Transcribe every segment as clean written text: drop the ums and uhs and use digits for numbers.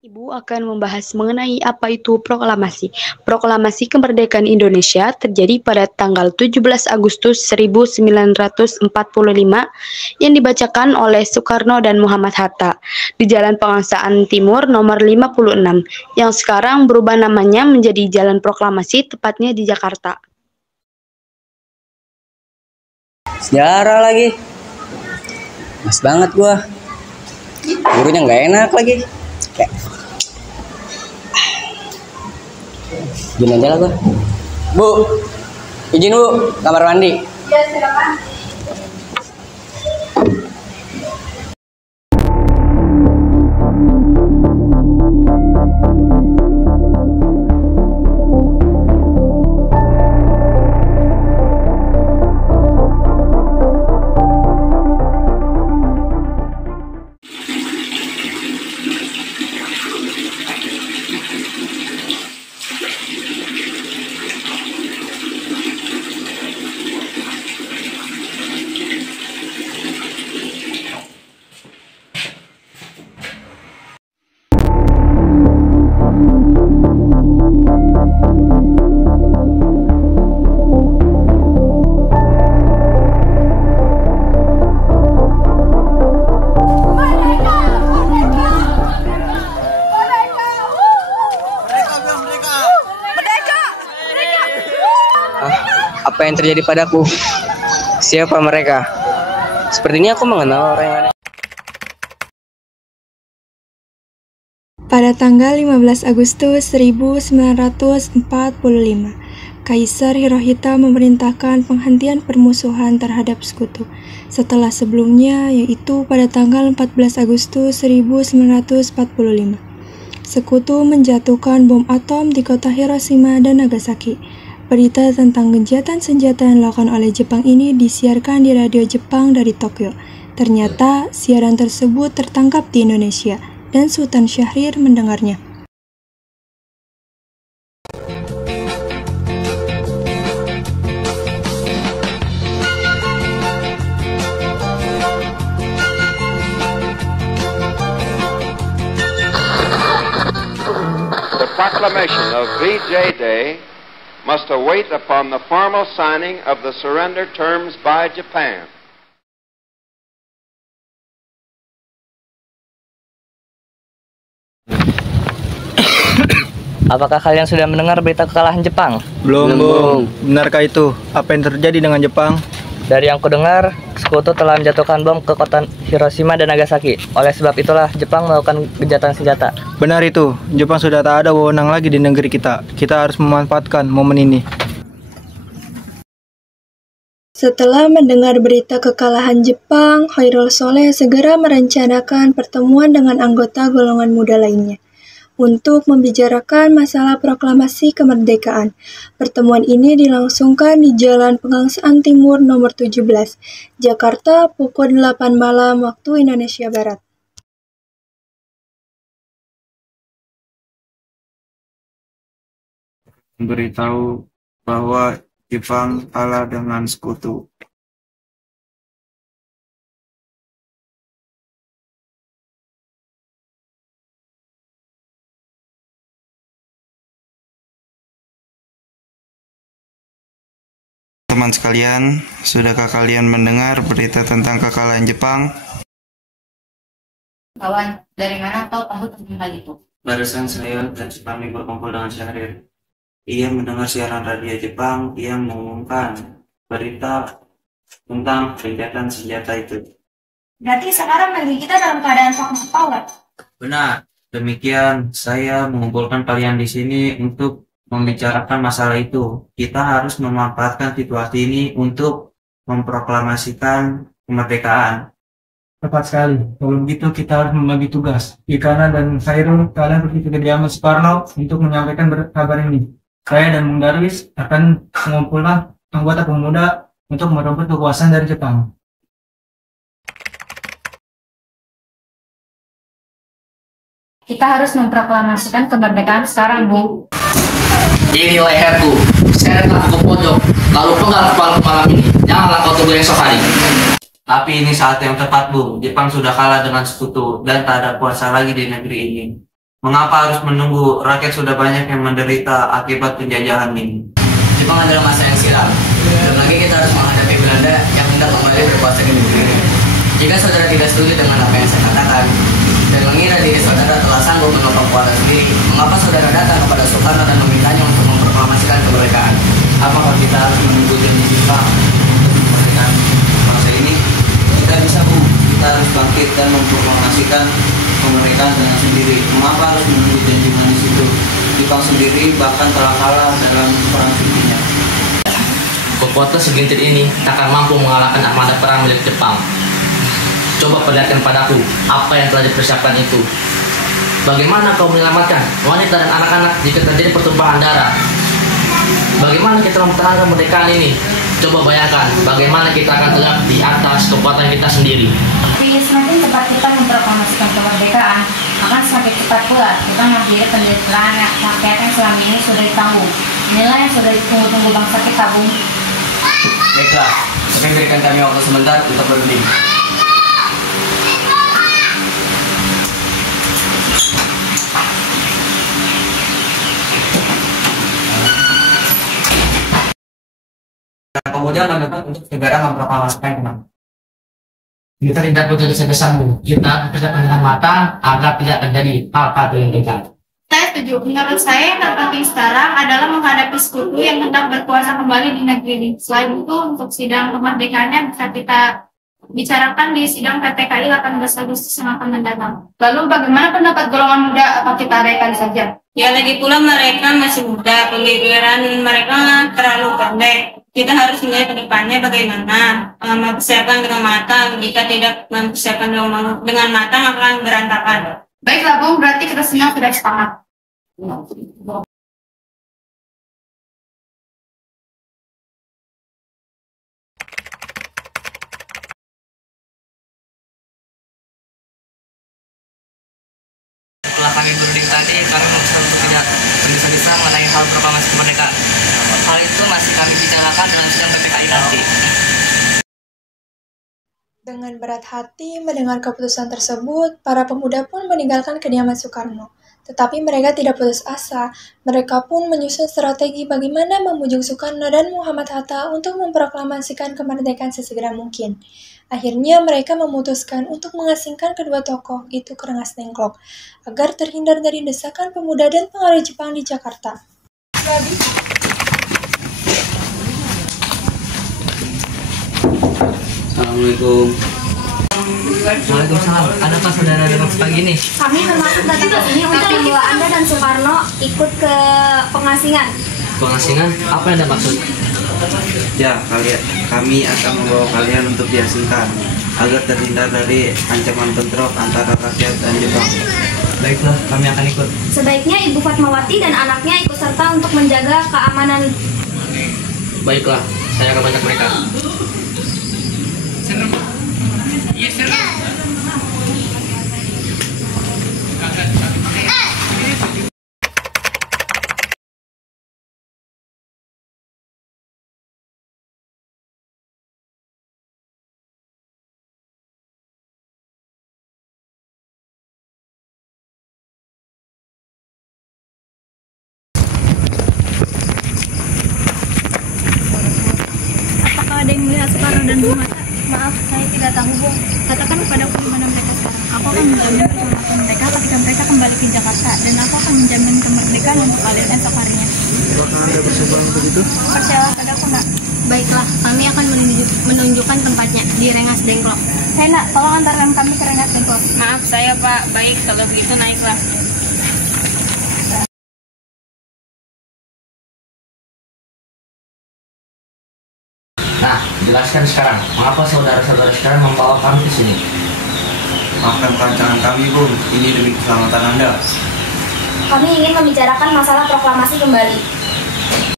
Ibu akan membahas mengenai apa itu proklamasi. Proklamasi kemerdekaan Indonesia terjadi pada tanggal 17 Agustus 1945 yang dibacakan oleh Soekarno dan Muhammad Hatta di Jalan Pegangsaan Timur nomor 56 yang sekarang berubah namanya menjadi Jalan Proklamasi tepatnya di Jakarta. Sejarah lagi. Mas banget gua. Gurunya nggak enak lagi. Kayak gini aja lah gua. Bu, izin bu, kamar mandi. Ya, silakan. Apa yang terjadi padaku? Siapa mereka? Sepertinya aku mengenal orang yang aneh. Pada tanggal 15 Agustus 1945, Kaisar Hirohito memerintahkan penghentian permusuhan terhadap sekutu. Setelah sebelumnya, yaitu pada tanggal 14 Agustus 1945, sekutu menjatuhkan bom atom di kota Hiroshima dan Nagasaki. Berita tentang gencatan senjata yang dilakukan oleh Jepang ini disiarkan di radio Jepang dari Tokyo. Ternyata, siaran tersebut tertangkap di Indonesia, dan Sultan Syahrir mendengarnya. The proclamation of VJ Day must await upon the formal signing of the surrender terms by Japan. Apakah kalian sudah mendengar berita kekalahan Jepang? Belum, Bung. Benarkah itu? Apa yang terjadi dengan Jepang? Dari yang kudengar, sekutu telah menjatuhkan bom ke kota Hiroshima dan Nagasaki. Oleh sebab itulah Jepang melakukan gencatan senjata. Benar itu. Jepang sudah tak ada wewenang lagi di negeri kita. Kita harus memanfaatkan momen ini. Setelah mendengar berita kekalahan Jepang, Khairul Soleh segera merencanakan pertemuan dengan anggota golongan muda lainnya untuk membicarakan masalah proklamasi kemerdekaan. Pertemuan ini dilangsungkan di Jalan Pegangsaan Timur nomor 17, Jakarta pukul 8 malam waktu Indonesia Barat. Memberitahu bahwa Jepang kalah dengan sekutu. Teman sekalian, sudahkah kalian mendengar berita tentang kekalahan Jepang? Kawan, dari mana kau tahu tentang hal itu? Barusan saya dan Supami berkumpul dengan Syahrir. Ia mendengar siaran radio Jepang yang mengumumkan berita tentang gencatan senjata itu. Berarti sekarang negeri kita dalam keadaan shock power. Benar, demikian saya mengumpulkan kalian di sini untuk membicarakan masalah itu. Kita harus memanfaatkan situasi ini untuk memproklamasikan kemerdekaan. Tepat sekali. Kalau begitu kita harus membagi tugas. Ikana dan Khairul, kalian pergi ke kediaman Soekarno untuk menyampaikan kabar ini. Saya dan Bung Darwis akan mengumpulkan anggota pemuda untuk merebut kekuasaan dari Jepang. Kita harus memproklamasikan kemerdekaan sekarang, Bu. Ini leherku, seretlah ke pojok, lalu penggal kepala ini. Janganlah kau tunggu esok hari. Tapi ini saat yang tepat, Bu. Jepang sudah kalah dengan sekutu dan tak ada kuasa lagi di negeri ini. Mengapa harus menunggu? Rakyat sudah banyak yang menderita akibat penjajahan ini. Jepang adalah masa yang silam. Belum lagi kita harus menghadapi Belanda yang hendak kembali berkuasa di negeri ini. Jika saudara tidak setuju dengan apa yang saya katakan, dan mengira diri saudara telah sanggup menopang kuasa sendiri, mengapa saudara datang kepada Soekarno dan memintanya untuk memproklamasikan kemerdekaan? Apakah kita harus menunggu janji Jepang untuk memerdekakan bangsa ini? Tidak bisa, Bu. Kita harus bangkit dan memproklamasikan kemerdekaan dengan sendiri. Mengapa harus menunggu janji manis itu? Jepang sendiri bahkan telah kalah dalam perang Filipina. Kekuatan segelintir ini tak akan mampu mengalahkan armada perang milik Jepang. Coba perlihatkan padaku apa yang telah dipersiapkan itu. Bagaimana kau menyelamatkan wanita dan anak-anak jika terjadi pertumpahan darah? Bagaimana kita mempertahankan kemerdekaan ini? Coba bayangkan bagaimana kita akan tegak di atas kekuatan kita sendiri. Tapi semakin cepat kita memproklamasikan kemerdekaan, akan semakin cepat pula kita mengakhiri penderitaan rakyat yang selama ini sudah ditanggung. Inilah yang sudah ditunggu-tunggu bangsa kita, Bung. Baiklah, tapi berikan kami waktu sebentar untuk berunding. Kemudian menuntut untuk segera memproklamasikan kemerdekaan. Kita tidak butuh gesa-gesamu. Kita kerjakan dengan matang agar tidak terjadi hal-hal yang gagal. Saya setuju. Menurut saya yang terpenting sekarang adalah menghadapi sekutu yang hendak berkuasa kembali di negeri ini. Selain itu, untuk sidang kemerdekaannya bisa kita bicarakan di sidang PPKI 18 Agustus yang akan mendatang. Lalu bagaimana pendapat golongan muda? Apa kita adakan saja? Ya, lagi pula mereka masih muda, pemikiran mereka terlalu pendek. Kita harus melihat ke depannya bagaimana mempersiapkan dengan matang. Jika tidak mempersiapkan dengan matang akan berantakan. Baiklah, Bung, berarti kita semua sudah sepakat. Setelah kami berunding tadi, kami memutuskan untuk tidak bergesa-gesa mengenai hal proklamasi kemerdekaan. Hal itu masih kami bicarakan dalam sidang PPKI nanti. Dengan berat hati mendengar keputusan tersebut, para pemuda pun meninggalkan kediaman Soekarno. Tetapi mereka tidak putus asa. Mereka pun menyusun strategi bagaimana membujuk Soekarno dan Muhammad Hatta untuk memproklamasikan kemerdekaan sesegera mungkin. Akhirnya mereka memutuskan untuk mengasingkan kedua tokoh itu ke Rengas Dengklok agar terhindar dari desakan pemuda dan pengaruh Jepang di Jakarta. Assalamualaikum. Waalaikumsalam. Adakah saudara datang pagi ini? Kami bermaksud datang ke sini untuk membawa Anda dan Soekarno ikut ke pengasingan. Pengasingan? Apa yang Anda maksud? Ya, kami akan membawa kalian untuk diasingkan agar terhindar dari ancaman bentrok antara rakyat dan Jepang. Baiklah, kami akan ikut. Sebaiknya Ibu Fatmawati dan anaknya ikut serta untuk menjaga keamanan. Baiklah, saya akan banyak mereka. Apakah ada yang melihat Soekarno dan Bung Hatta? Maaf, saya tidak tahu, Bung. Katakan kepadaku di mana mereka sekarang. Aku akan menjamin keselamatan mereka ketika mereka kembali ke Jakarta, dan aku akan menjamin kemerdekaan untuk kalian esok harinya. Apakah Anda bersumpah untuk itu? Percayalah padaku, Nak. Baiklah, kami akan menunjukkan tempatnya di Rengas Dengklok. Nak, tolong antarkan kami ke Rengas Dengklok. Maaf saya, Pak. Baik, kalau begitu naiklah. Nah, jelaskan sekarang, mengapa saudara-saudara sekarang membawa kami ke sini? Maafkan perancangan kami, Bung. Ini demi keselamatan Anda. Kami ingin membicarakan masalah proklamasi kembali.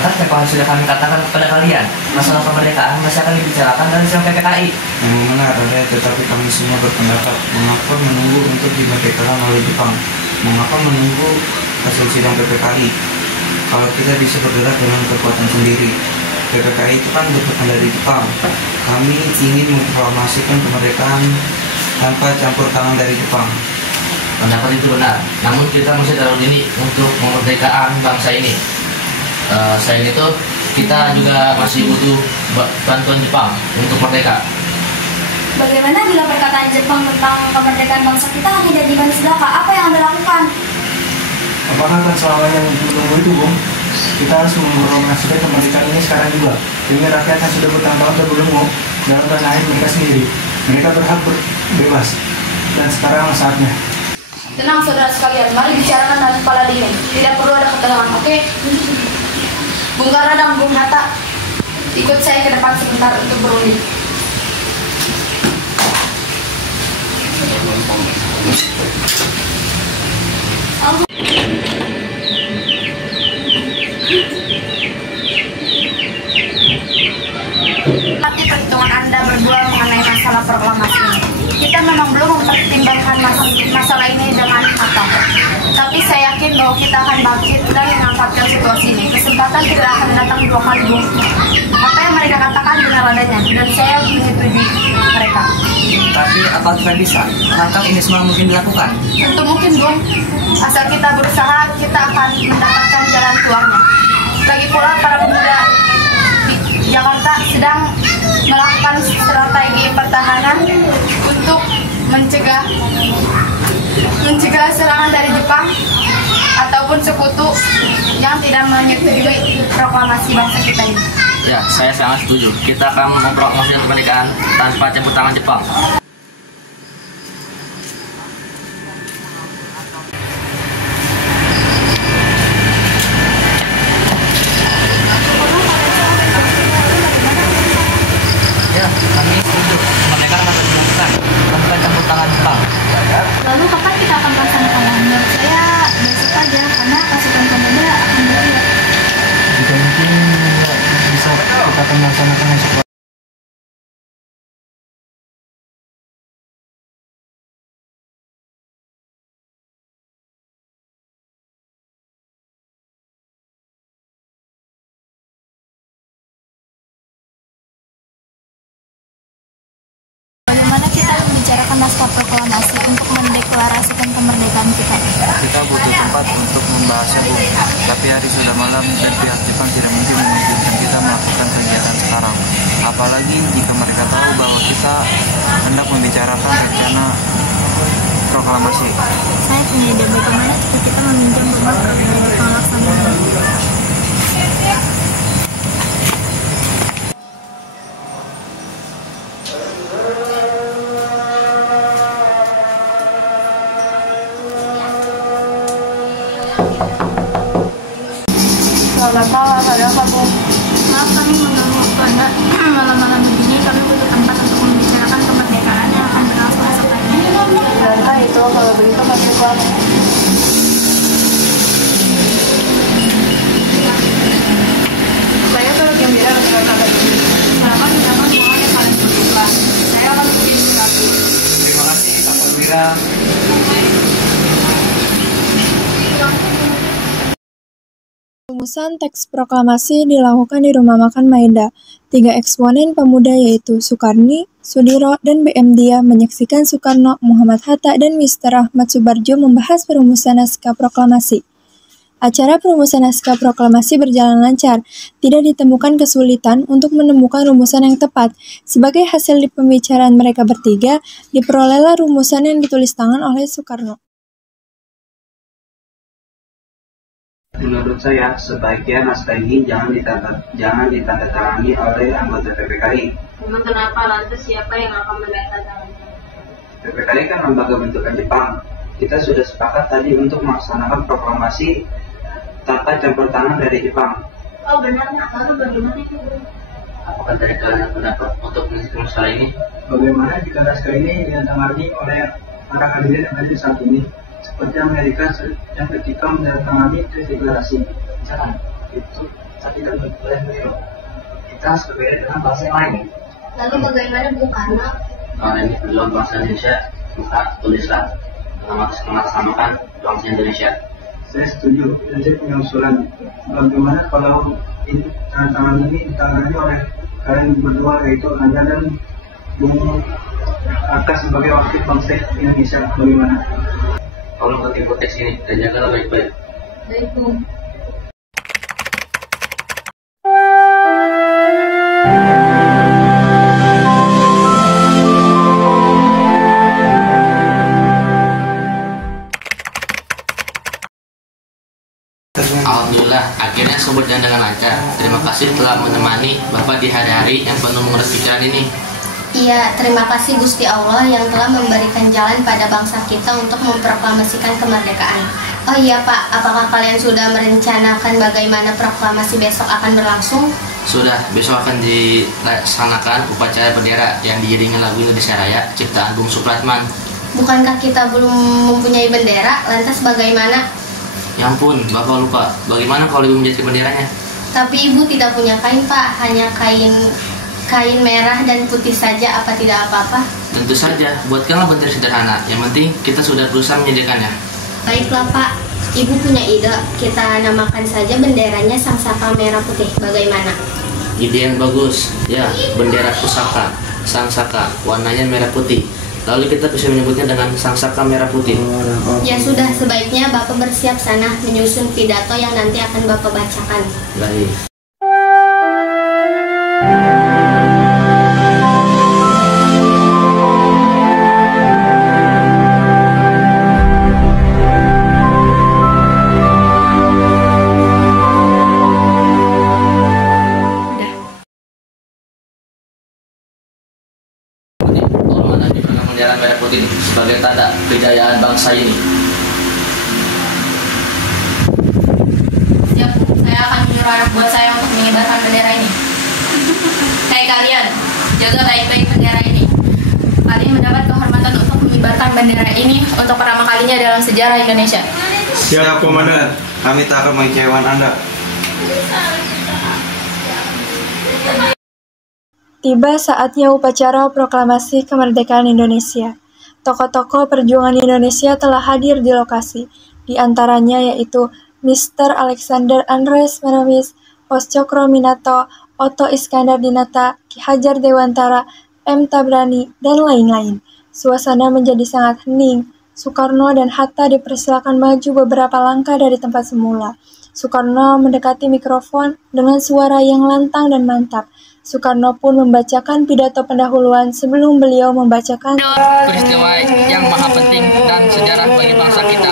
Kan sudah kami katakan kepada kalian, masalah kemerdekaan masih akan dibicarakan dalam sidang PPKI. Memang benar, tetapi kami semua berpendapat mengapa menunggu untuk dimerdekakan oleh Jepang? Mengapa menunggu hasil sidang PPKI? Kalau kita bisa bergerak dengan kekuatan sendiri, PPKI itu kan bentukan dari Jepang. Kami ingin memproklamasikan kemerdekaan tanpa campur tangan dari Jepang. pendapat itu benar. Namun kita masih terlalu dini untuk kemerdekaan bangsa ini. Selain itu, kita juga masih butuh bantuan Jepang untuk merdeka. Bagaimana bila perkataan Jepang tentang kemerdekaan bangsa kita hanya dijadikan sedekah? Apa yang Anda lakukan? Apakah akan selamanya menunggu itu, Bung? Kita harus memproklamasikan kemerdekaan ini sekarang juga. Demi rakyat yang sudah bertahun-tahun terbelenggu dalam tanah air mereka sendiri. Mereka berhak bebas. Dan sekarang saatnya. Tenang saudara sekalian, mari bicarakan dengan kepala dingin. Tidak perlu ada ketegangan, oke? Bung Karno dan Bung Hatta, ikut saya ke depan sebentar untuk berunding. Tapi perhitungan Anda berdua mengenai masalah proklamasi ini. Kita memang belum mempertimbangkan masalah ini dengan matang. Tapi saya yakin bahwa kita akan bangkit dan memanfaatkan situasi ini. Kesempatan tidak akan datang dua kali, Bung. Apa yang mereka katakan benar adanya, dan saya menyetujui mereka. Tapi apakah kita bisa menangkap ini semua mungkin dilakukan? Tentu mungkin, Bung. Asal kita berusaha, kita akan mendapatkan jalan keluarnya. Lagi pula para pemuda di Jakarta sedang melakukan strategi pertahanan untuk mencegah serangan dari Jepang ataupun sekutu yang tidak menyetujui proklamasi bangsa kita ini. Ya, saya sangat setuju. Kita akan memproklamasikan kemerdekaan tanpa campur tangan Jepang. Ya, kami setuju. Kemerdekaan harus dilakukan tanpa campur tangan Jepang. Lalu kapan kita akan melaksanakannya? Menurut saya besok saja, karena pasukan pemuda akan bersiap. Jika mungkin bisa kita akan melaksanakan sebuah Bagaimana kita membicarakan naskah proklamasi untuk mendeklarasikan kemerdekaan kita? Kita butuh tempat untuk membahasnya, Bu. Tapi hari sudah malam dan pihak Jepang tidak mungkin mengizinkan kita melakukan kegiatan sekarang. Apalagi jika mereka tahu bahwa kita hendak membicarakan rencana proklamasi. Saya punya ide, bagaimana jika kita meminjam rumah dari Jepang Laksamana? Selamat malam, ada apa, Bu? Maaf kami mengganggu waktu Anda. Malam-malam begini kami butuh tempat untuk membicarakan kemerdekaan yang akan berlangsung esok hari. Benarkah itu? Kalau begitu Mas Ridwan. Saya turut gembira mendengar kabar ini. Silakan mendapat mohon yang paling berubah. Saya akan berinisiasi. Terima kasih, Pak Perwira. Rumusan teks proklamasi dilakukan di Rumah Makan Maeda. 3 eksponen pemuda yaitu Soekarni, Sudiro, dan BM Dia menyaksikan Soekarno, Muhammad Hatta, dan Mr. Ahmad Subarjo membahas perumusan naskah proklamasi. Acara perumusan naskah proklamasi berjalan lancar, tidak ditemukan kesulitan untuk menemukan rumusan yang tepat. Sebagai hasil di pembicaraan mereka bertiga, diperolehlah rumusan yang ditulis tangan oleh Soekarno. Menurut saya, sebaiknya naskah ini jangan ditandatangani oleh anggota PPKI. Memang kenapa? Lantas siapa yang akan menandatangani? PPKI kan lembaga bentukan Jepang. Kita sudah sepakat tadi untuk melaksanakan proklamasi tanpa campur tangan dari Jepang. Oh benar, lalu bagaimana itu? Apakah dari kalian pendapat untuk mengisi masalah ini? Bagaimana jika naskah ini ditandatangani oleh para hadirin yang ada di saat ini? Seperti Amerika yang ketika menandatangani deklarasi, misalkan itu tidak boleh meniru. Kita harus berbeda dengan bahasa yang lain. Lalu bagaimana Bung Karno? Karena ini belum bahasa Indonesia, maka tulislah mengatasnamakan bangsa Indonesia. Saya setuju, dan saya punya usulan. Bagaimana kalau tantangan ini ditangani oleh kalian berdua, yaitu Anda dan Bung Aka sebagai wakil bangsa Indonesia, bagaimana? tolong kaki teks ini dan jagalah baik-baik. Baik, Bu. Alhamdulillah, akhirnya semua berjalan dengan lancar. Terima kasih telah menemani Bapak di hari-hari yang penuh menguras pikiran ini. Iya, terima kasih Gusti Allah yang telah memberikan jalan pada bangsa kita untuk memproklamasikan kemerdekaan. Oh iya Pak, apakah kalian sudah merencanakan bagaimana proklamasi besok akan berlangsung? Sudah, besok akan dilaksanakan upacara bendera yang diiringi lagu Indonesia Raya ciptaan Bung Supratman. Bukankah kita belum mempunyai bendera? Lantas bagaimana? Ya ampun, Bapak lupa. Bagaimana kalau Ibu menjadi benderanya? Tapi Ibu tidak punya kain Pak, hanya kain merah dan putih saja, apa tidak apa-apa? Tentu saja, buatkanlah bendera sederhana. Yang penting kita sudah berusaha menyediakannya. Baiklah Pak, Ibu punya ide. Kita namakan saja benderanya Sangsaka Merah Putih. Bagaimana? Ide yang bagus. Ya, bendera pusaka, Sangsaka, warnanya merah putih. Lalu kita bisa menyebutnya dengan Sangsaka Merah Putih. Ya sudah, sebaiknya Bapak bersiap sana menyusun pidato yang nanti akan Bapak bacakan. Baik. Bendera merah putih sebagai tanda kejayaan bangsa ini. Siap, saya akan menyuruh anak buah saya untuk mengibarkan bendera ini. Hai kalian, jaga baik-baik bendera ini. Kalian mendapat kehormatan untuk mengibarkan bendera ini untuk pertama kalinya dalam sejarah Indonesia. Siap, Komandan. Kami tak akan mengecewakan Anda. Tiba saatnya upacara proklamasi kemerdekaan Indonesia. Tokoh-tokoh perjuangan Indonesia telah hadir di lokasi, di antaranya yaitu Mr. Alexander Andres Manamis, Oscokro Minato, Otto Iskandar Dinata, Ki Hajar Dewantara, M. Tabrani, dan lain-lain. Suasana menjadi sangat hening. Soekarno dan Hatta dipersilakan maju beberapa langkah dari tempat semula. Soekarno mendekati mikrofon dengan suara yang lantang dan mantap. Soekarno pun membacakan pidato pendahuluan sebelum beliau membacakan peristiwa yang maha penting dan sejarah bagi bangsa kita.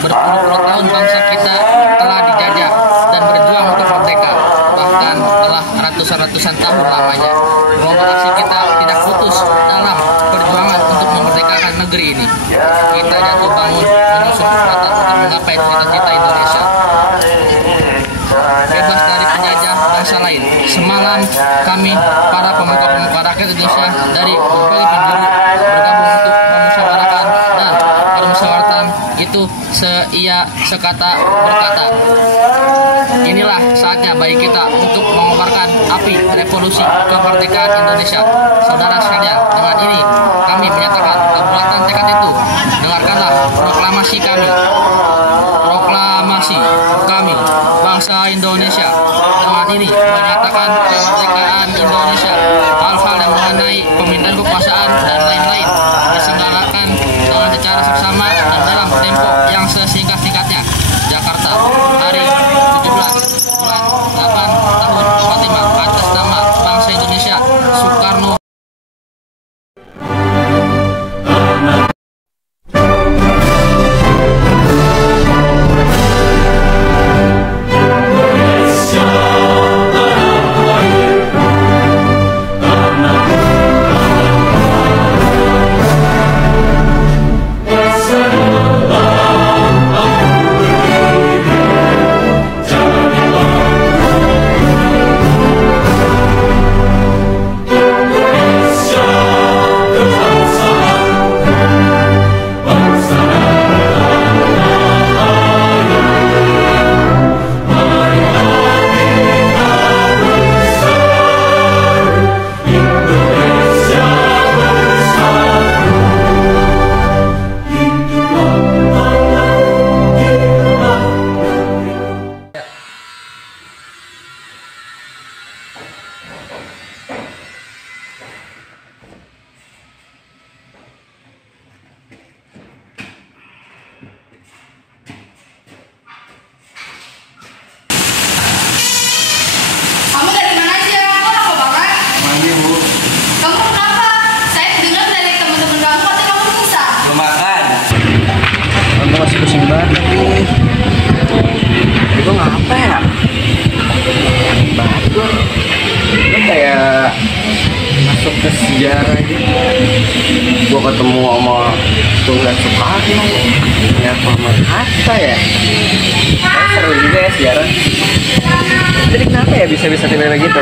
Berpuluh-puluh tahun bangsa kita telah dijajah dan berjuang untuk merdeka. Bahkan telah ratusan tahun lamanya. Mobilisasi kita tidak putus dalam perjuangan untuk memerdekakan negeri ini. Kita jatuh bangun menyusun kekuatan untuk menggapai cita-cita Indonesia. Bebas dari penjajah bangsa lain. Semalam kami para pemuka-pemuka rakyat Indonesia dari berbagai penjuru bergabung untuk memusyawarahkan dan permusyawaratan itu sekata berkata. Inilah saatnya bagi kita untuk mengobarkan api revolusi kemerdekaan Indonesia. Saudara sekalian, dengan ini kami menyatakan kebulatan tekad itu. Dengarkanlah proklamasi kami. Proklamasi kami, bangsa Indonesia. Dengan ini menyatakan kemerdekaan Indonesia. Hal-hal yang mengenai pemindahan kekuasaan dan lain-lain diselenggarakan dengan secara seksama dan dalam tempo yang sesingkat-singkatnya. Jakarta, hari 17 bulan 8 tahun 45, atas nama bangsa Indonesia, Soekarno. pusing banget nih. Tapi gue ngapa ya? Aneh banget gue kayak masuk ke sejarah gitu. Gue ketemu sama Tunggal Soekarno, ya Muhammad Hatta ya. Seru juga ya sejarah. Jadi kenapa ya bisa tiba-tiba gitu?